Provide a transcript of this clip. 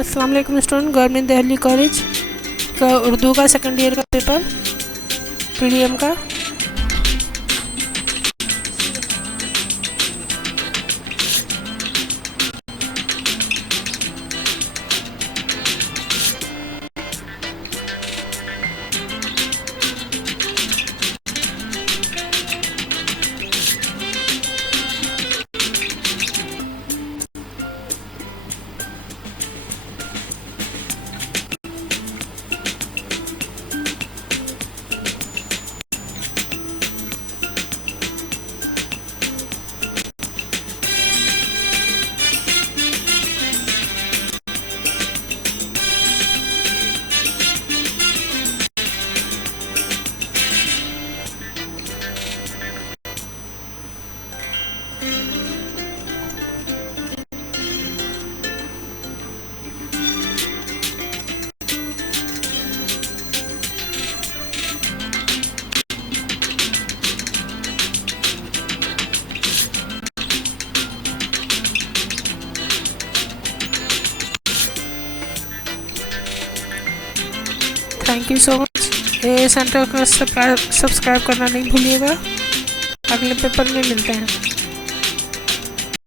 अस्सलाम वालेकुम student, government Delhi कॉलेज का उर्दू का सेकंड ईयर का पेपर प्रीलियम का। Thank you so much. ये सेंटर को सब्सक्राइब करना नहीं भूलिएगा। अगले पेपर में मिलते हैं।